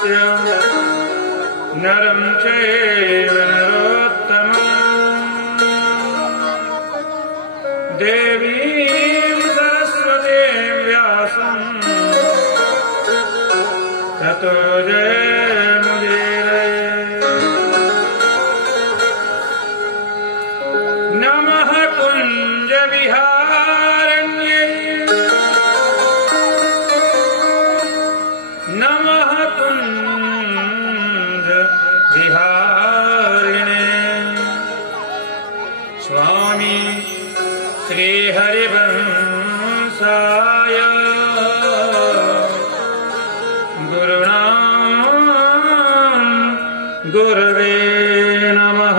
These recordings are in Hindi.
सत्यं नरं चैव नरोत्तमम् देवीं सरस्वतीं व्यासं ततो जयमुदीरये। नमः कुञ्जविहारण्यै नमः कुञ्जविहारिणे स्वामी श्रीहरिवंशाय गुरवे नमः।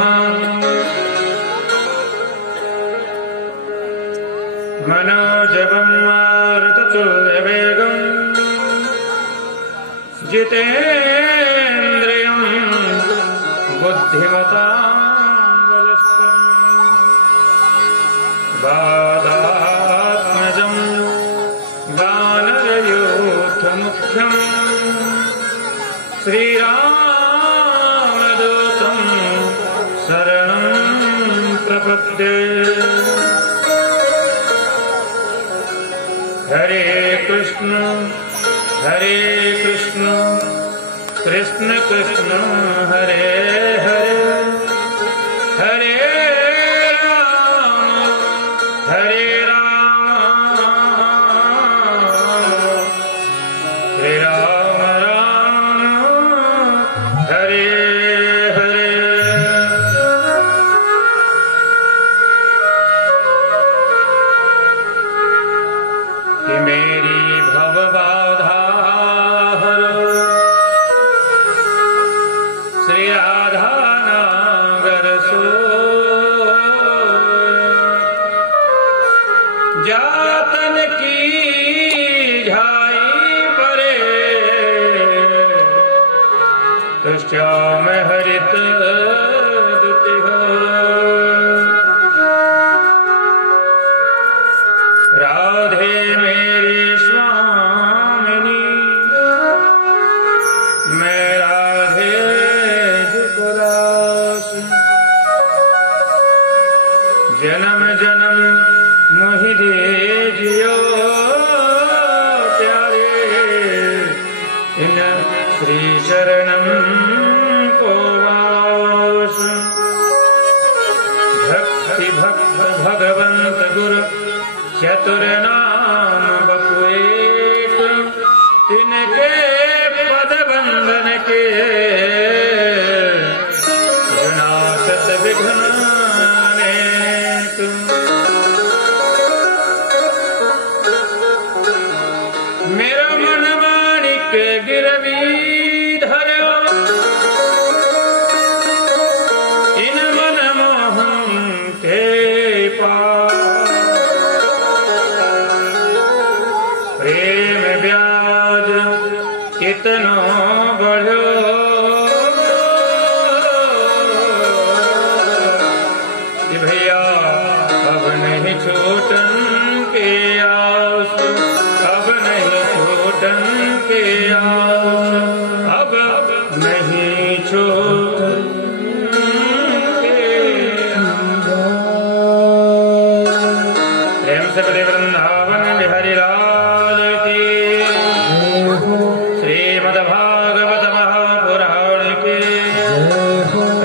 मनोजवं मारुततुल्यवेगं जितेन्द्रियं बुद्धिमतां बलिष्ठं वादात्मजं वानरयूथमुख्यं श्रीरामदूतं शरणं प्रपद्ये। हरे कृष्ण कृष्ण कृष्ण हरे हरे हरे राम श्री राम राम हरे हरे। कि मेरी भवबाधा हरो श्री राधा नागर जातन की झाई परे तो श्याम हरित दुति हो। राधे मेरी स्वामिनी मैं राधे को दास जन्म जन्म मोहि दे जियो प्यारे इन श्री शरणम को वास। भक्ति भक्त भगवंत गुरु चतुर नाम बकुएट तिनके पद बंधन के विनाशत विघ्न मेरा मन माणिक गिरवी धरो इन मन मोहन के पास प्रेम ब्याज कितनो बढ़ो कि भैया अब नहीं छूटन के आस अब नहीं छूटन के आस अब नहीं छूटन के आस। प्रेम से बड़े वृंदावन बिहारी लाल की श्रीमद्भागवत महापुराण की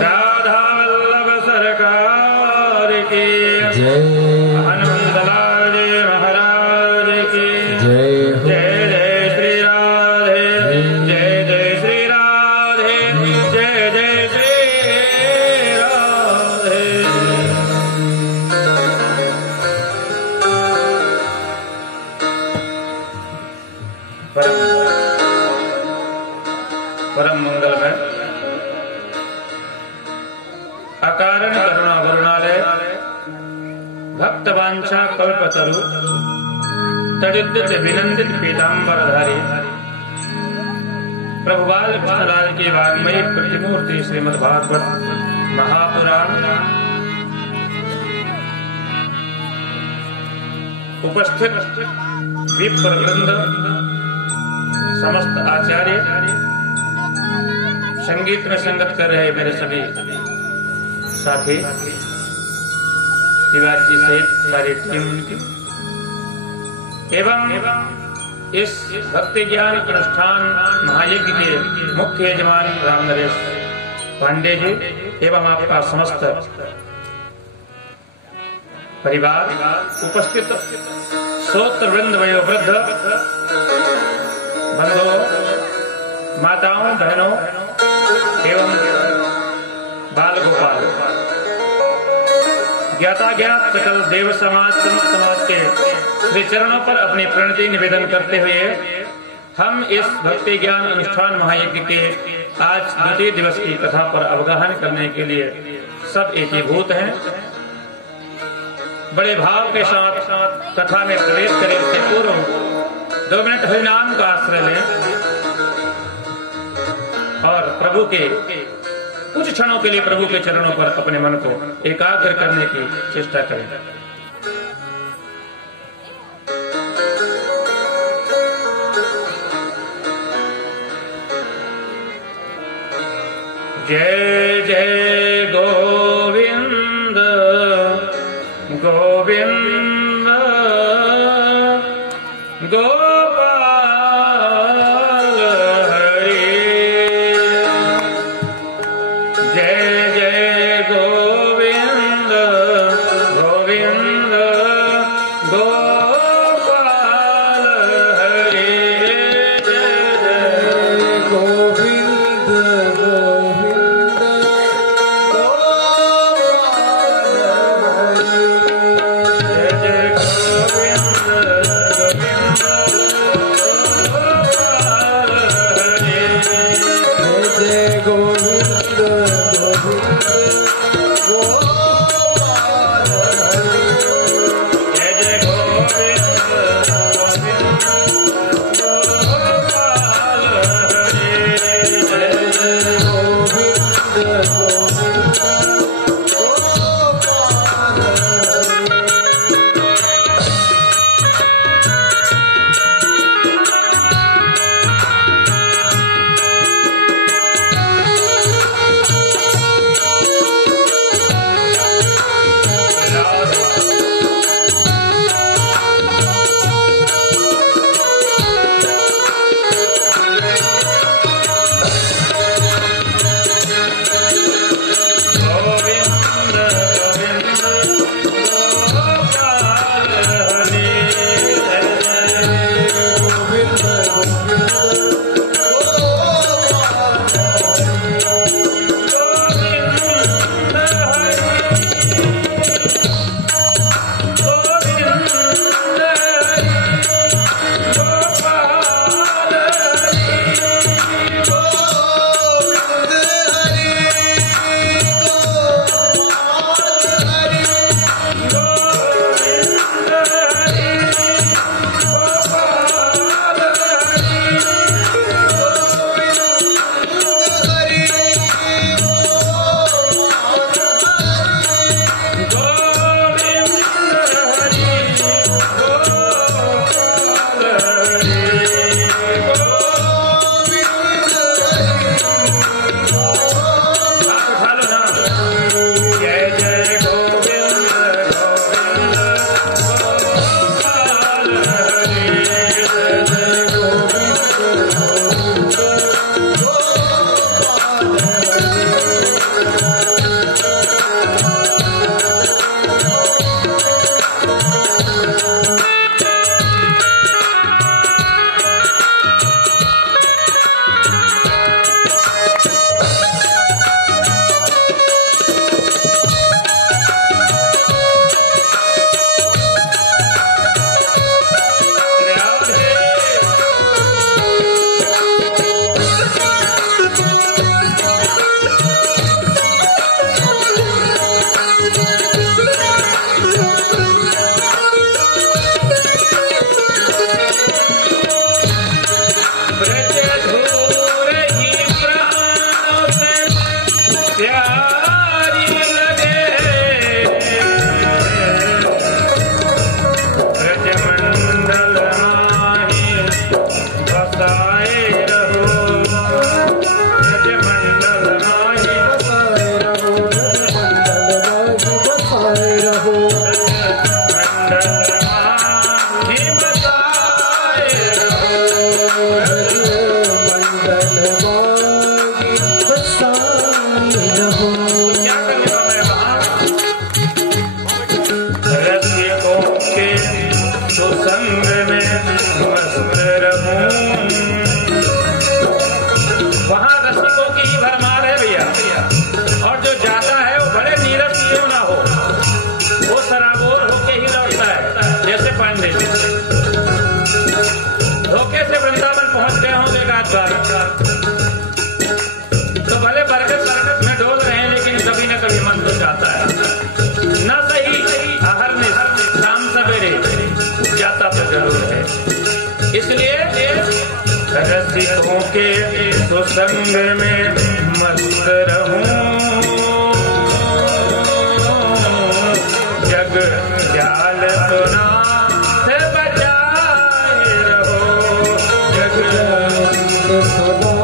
राधा वल्लभ सरकार की हनुमंतलाल महाराज की जय जय श्री राधे जय जय श्री राधे जय जय श्री राधे। परम मंगल में अकारण करुणा वरुणालय भक्तवांछा कल्पतरु तडिद्युत विनंदित पीतांबरधारी प्रभुपाल कृष्णलाल की वाग्मयी प्रतिमूर्ति श्रीमद्भागवत महापुराण उपस्थित विप्रवृंद, समस्त आचार्य संगीत में संगत कर रहे मेरे सभी साथी, तिवारी जी सहित सारी टीम की, एवं इस भक्ति ज्ञान अनुष्ठान महायज्ञ के मुख्य यजमान राम नरेश पांडे जी एवं आपका समस्त परिवार, उपस्थित श्रोत्र वृंद, वयोवृद्ध बंधुओं, माताओं, बहनों एवं बाल गोपाल, ज्ञाता ज्ञात सकल देव समाज, संत समाज के श्री चरणों पर अपनी प्रणति निवेदन करते हुए हम इस भक्ति ज्ञान अनुष्ठान महायज्ञ के आज द्वितीय दिवस की कथा पर अवगाहन करने के लिए सब एकीभूत हैं। बड़े भाव के साथ कथा में प्रवेश करें इससे पूर्व 2 मिनट हरिनाम का आश्रय लें और प्रभु के कुछ क्षणों के लिए प्रभु के चरणों पर अपने मन को एकाग्र करने की चेष्टा करें। जय जय गोविंद गोविंद गोपाल हरि, जय जय गोविंद गोविंद गोपाल हरि, जय जय गोविंद गोविंद सुसंग में मस्त रहूं। वहाँ रसिकों की ही भरमार है भैया, और जो जाता है वो बड़े नीरस क्यों ना हो, वो सराबोर होके ही लौटता है। जैसे पांडे धोखे से वृंदावन पहुंच गए होंगे रात बार, तो भले बरगद में डोल रहे हैं, लेकिन कभी न कभी मन तो जाता है। न सही हर में शाम सवेरे जाता तो जरूर है। इसलिए रसिकों के सुसंग में मस्त रहूं। जग जाल सुना से बचाए रहो, जग जाल सुना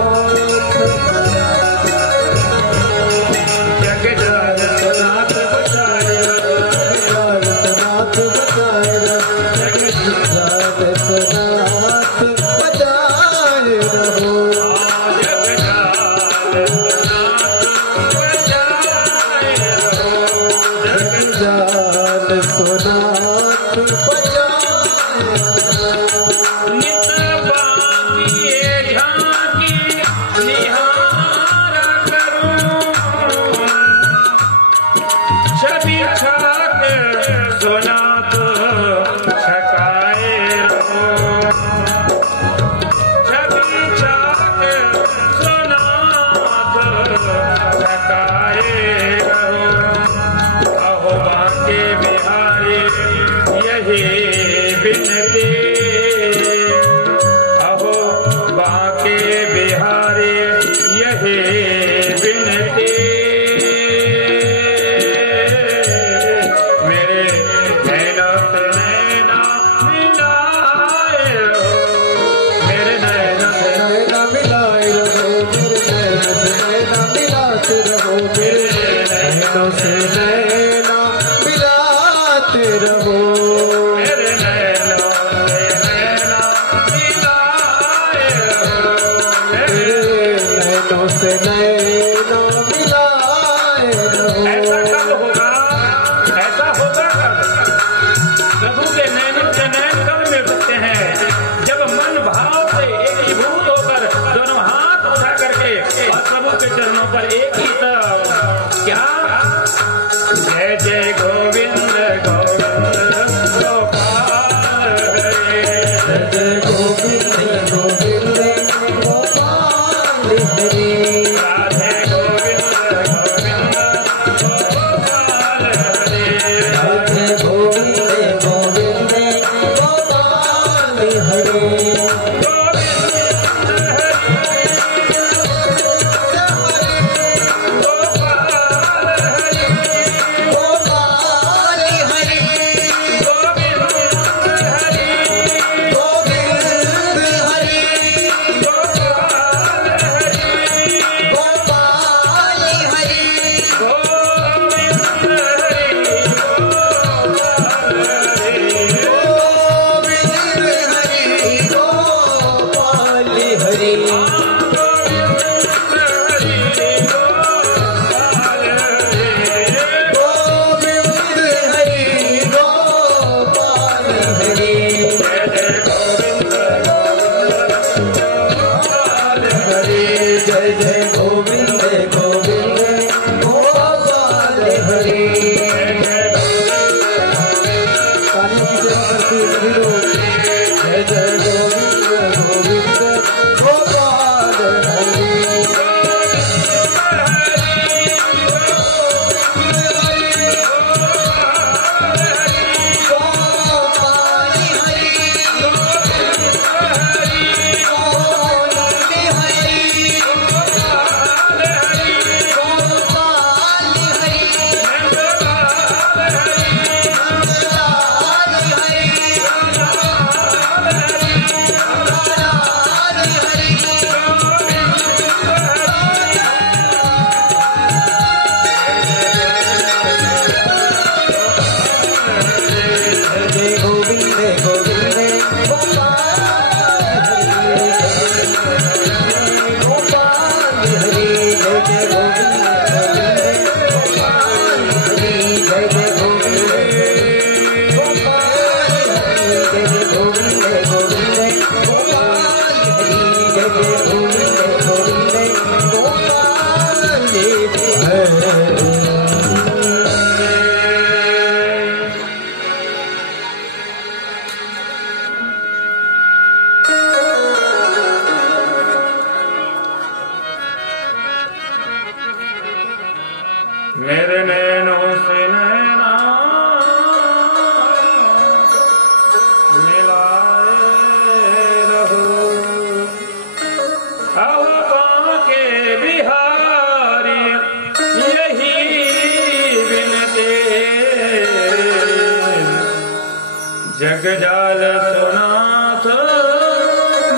जग जाल सुनाथ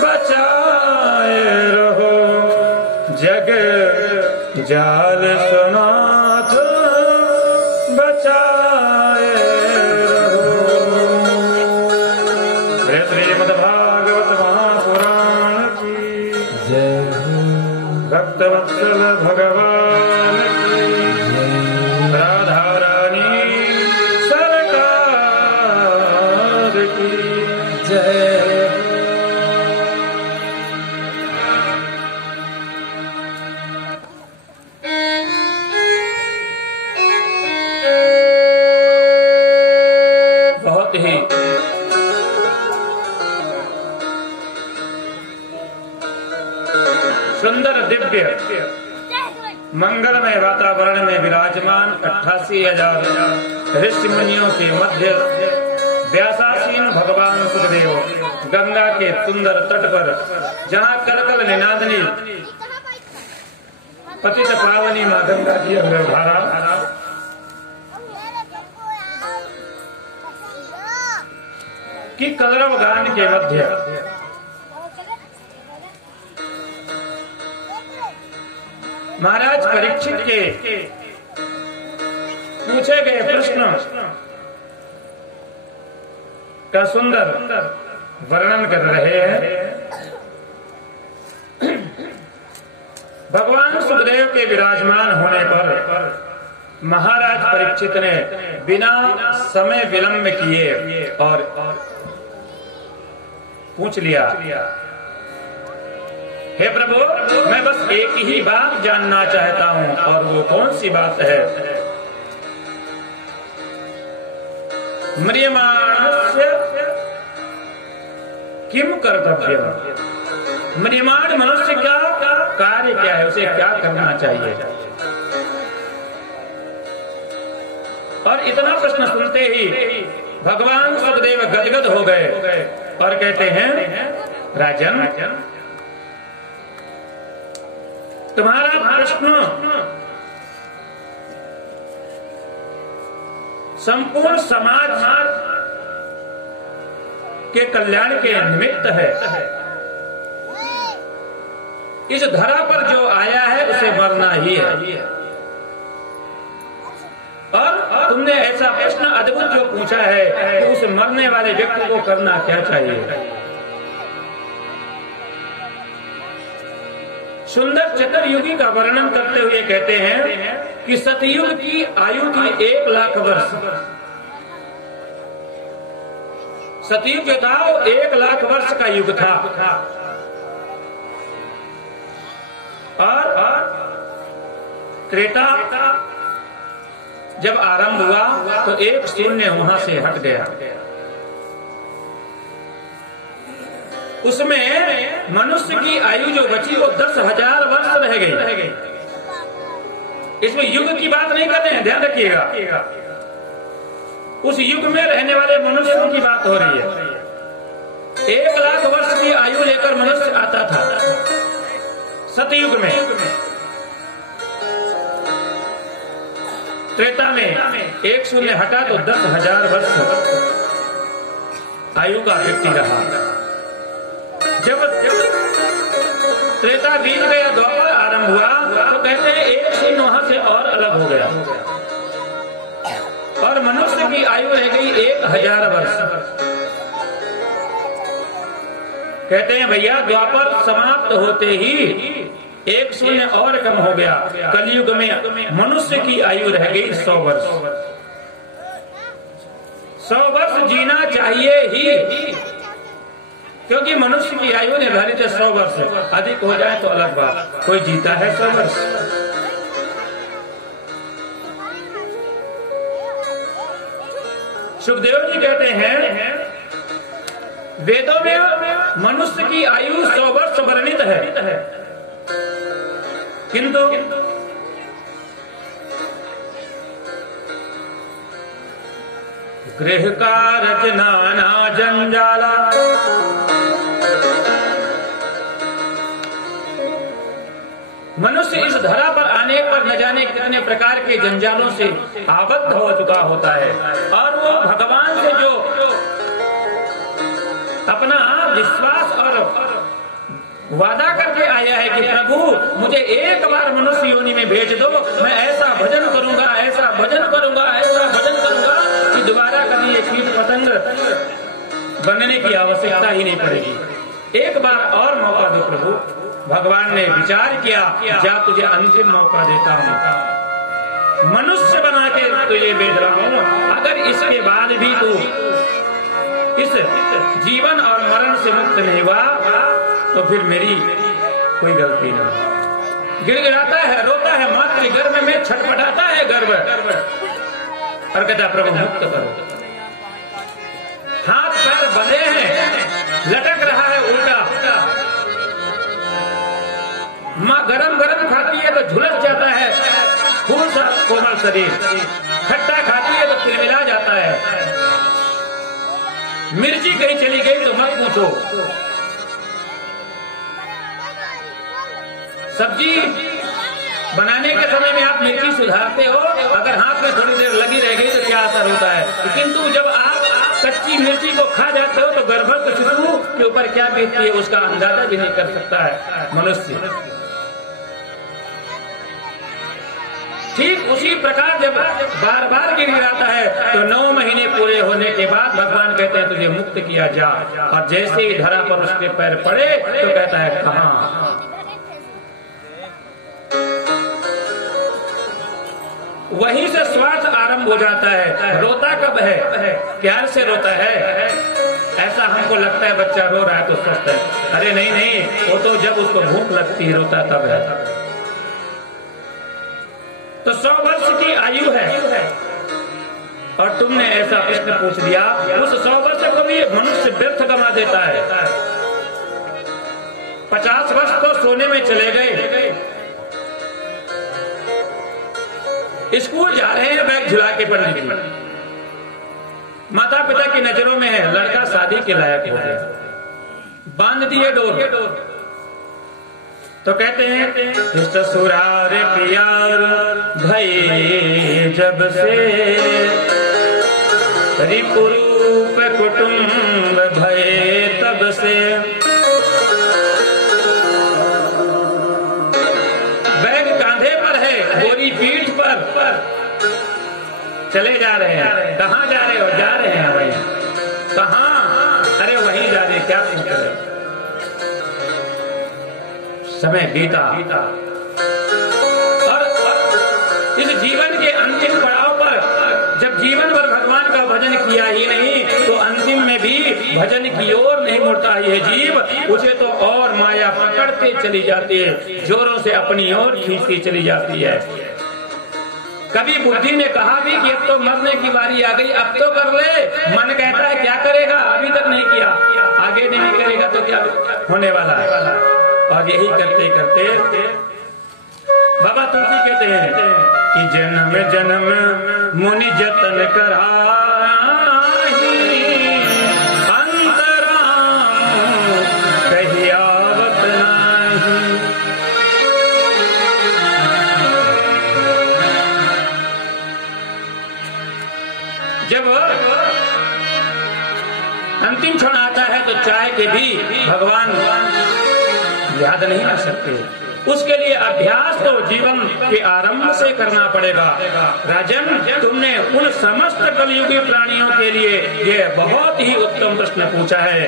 बचाए रहो, जग जाल सुनाथ बचाए रहो। श्रीमद्भागवत महापुराण की जय, भक्तवत्सल भगवान की जय, राधा रानी सरकार की जय। बहुत ही सुंदर दिव्य मंगलमय वातावरण में विराजमान 88,000 ऋषि मुनियों के मध्य व्यासासीन भगवान सुखदेव गंगा के सुंदर तट पर, जहाँ कलकल निनादनी पतित पावनी माँ गंगा की अग्रधारा की कलरव गान के मध्य महाराज परीक्षित के पूछे गए प्रश्न का सुंदर वर्णन कर रहे हैं। भगवान सुखदेव के विराजमान होने पर महाराज परीक्षित ने बिना समय विलंब किए और पूछ लिया, हे प्रभु, मैं बस एक ही बात जानना चाहता हूँ, और वो कौन सी बात है? म्रियमाणस्य किम कर्तव्यम, म्रियमाण मनुष्य का कार्य क्या है, उसे क्या करना चाहिए? और इतना प्रश्न सुनते ही भगवान सुखदेव गदगद हो गए और कहते हैं, राजन, तुम्हारा प्रश्न संपूर्ण समाज के कल्याण के निमित्त है। इस धरा पर जो आया है उसे मरना ही है। और तुमने ऐसा प्रश्न अद्भुत जो पूछा है कि उस मरने वाले व्यक्ति को करना क्या चाहिए? सुंदर चतुर्युगी का वर्णन करते हुए कहते हैं कि सतयुग की आयु थी 1,00,000 वर्ष। सतयुग जो था वो 1,00,000 वर्ष का युग था। और त्रेता जब आरंभ हुआ तो 1 शून्य वहां से हट गया। उसमें मनुष्य की आयु जो बची वो 10,000 वर्ष रह गई। इसमें युग की बात नहीं कर रहे हैं, ध्यान रखिएगा। उस युग में रहने वाले मनुष्यों की बात हो रही है। 1,00,000 वर्ष की आयु लेकर मनुष्य आता था सतयुग में। त्रेता में 1 शून्य हटा तो 10,000 वर्ष आयु का व्यक्ति रहा। जब त्रेता बीत गया, द्वापर आरंभ हुआ, तो कहते हैं 1 शून्य वहां से और अलग हो गया और मनुष्य की आयु रह गई 1,000 वर्ष। कहते हैं भैया, द्वापर समाप्त होते ही 1 शून्य और कम हो गया। कलयुग में मनुष्य की आयु रह गई 100 वर्ष। 100 वर्ष जीना चाहिए ही, क्योंकि मनुष्य की आयु निर्धारित है 100 वर्ष। अधिक हो जाए तो अलग बात, कोई जीता है 100 वर्ष। सुखदेव जी कहते हैं, वेदों में मनुष्य की आयु 100 वर्ष वर्णित है, किंतु गृह का रचना ना जंजाला, मनुष्य इस धरा पर आने पर न जाने कितने प्रकार के जंजालों से आबद्ध हो चुका होता है और वो भगवान से जो अपना विश्वास और वादा करके आया है कि प्रभु मुझे एक बार मनुष्य योनि में भेज दो, मैं ऐसा भजन करूंगा, ऐसा भजन करूंगा, ऐसा भजन करूंगा कि दोबारा कभी ये कीट पतंग बनने की आवश्यकता ही नहीं पड़ेगी। एक बार और मौका दो प्रभु। भगवान ने विचार किया, जा तुझे अंतिम मौका देता हूँ, मनुष्य बना के तुझे भेज रहा हूँ। अगर इसके बाद भी तू इस जीवन और मरण से मुक्त नहीं हुआ तो फिर मेरी कोई गलती नहीं। गिड़गिड़ाता है, रोता है, माँ के गर्भ में छटपटाता है गर्भ, और कहता प्रभु मुक्त करो। हाथ पैर बंधे हैं, लटक रहा है उल्टा। माँ गरम गरम खाती है तो झुलस जाता है खून सा कोमल शरीर, खट्टा खाती है तो तिलमिला जाता है। मिर्ची कहीं चली गई तो मत पूछो। सब्जी बनाने के समय में आप मिर्ची सुधारते हो, अगर हाथ में थोड़ी देर लगी रह गई तो क्या असर होता है। किंतु जब आप कच्ची मिर्ची को खा जाते हो तो गर्भस्थ शिशु के ऊपर क्या बीतती है उसका अंदाजा भी नहीं कर सकता है मनुष्य। ठीक उसी प्रकार जब बार बार गिड़गिड़ाता है तो 9 महीने पूरे होने के बाद भगवान कहते हैं तुझे मुक्त किया जा। और जैसे ही धरा पर उसके पैर पड़े तो कहता है कहाँ। वहीं से स्वार्थ आरंभ हो जाता है। रोता कब है? प्यार से रोता है। ऐसा हमको लगता है बच्चा रो रहा है तो स्वस्थ है। अरे नहीं नहीं, वो तो जब उसको भूख लगती है रोता तब है। तो 100 वर्ष की आयु है और तुमने ऐसा प्रश्न पूछ दिया। उस 100 वर्ष को भी मनुष्य व्यर्थ गंवा देता है। 50 वर्ष तो सोने में चले गए, स्कूल जा रहे हैं बैग झुला के पंडित जी, माता पिता की नजरों में है लड़का शादी के लायक हो गया, बांध दिए डोर। तो कहते हैं ससुराल प्यार भई जब से, रिपुरूप कुटुंब भये तब से। बैग कांधे पर है, बोरी पीठ पर चले जा रहे हैं। कहाँ जा रहे हो? जा रहे हैं वहीं। कहाँ? अरे वहीं जा रहे। क्या सोच रहे? समय बीता और इस जीवन के अंतिम पड़ाव पर जब जीवन भर भगवान का भजन किया ही नहीं तो अंतिम में भी भजन की ओर नहीं मुड़ता ये जीव, उसे तो और माया पकड़ते चली जाती है, जोरों से अपनी ओर खींचती चली जाती है। कभी बुद्धि ने कहा भी कि अब तो मरने की बारी आ गई, अब तो कर ले। मन कहता है क्या करेगा, अभी तक नहीं किया, आगे नहीं करेगा तो क्या होने वाला है। और यही करते करते बाबा तुलसी कहते हैं कि जन्म जन्म मुनि जतन कराही, अंतराम कही आवत नाही। जब अंतिम क्षण आता है तो चाहे के भी भगवान याद नहीं आ सकते। उसके लिए अभ्यास तो जीवन के आरंभ से करना पड़ेगा। राजन, तुमने उन समस्त कलयुगी प्राणियों के लिए यह बहुत ही उत्तम प्रश्न पूछा है।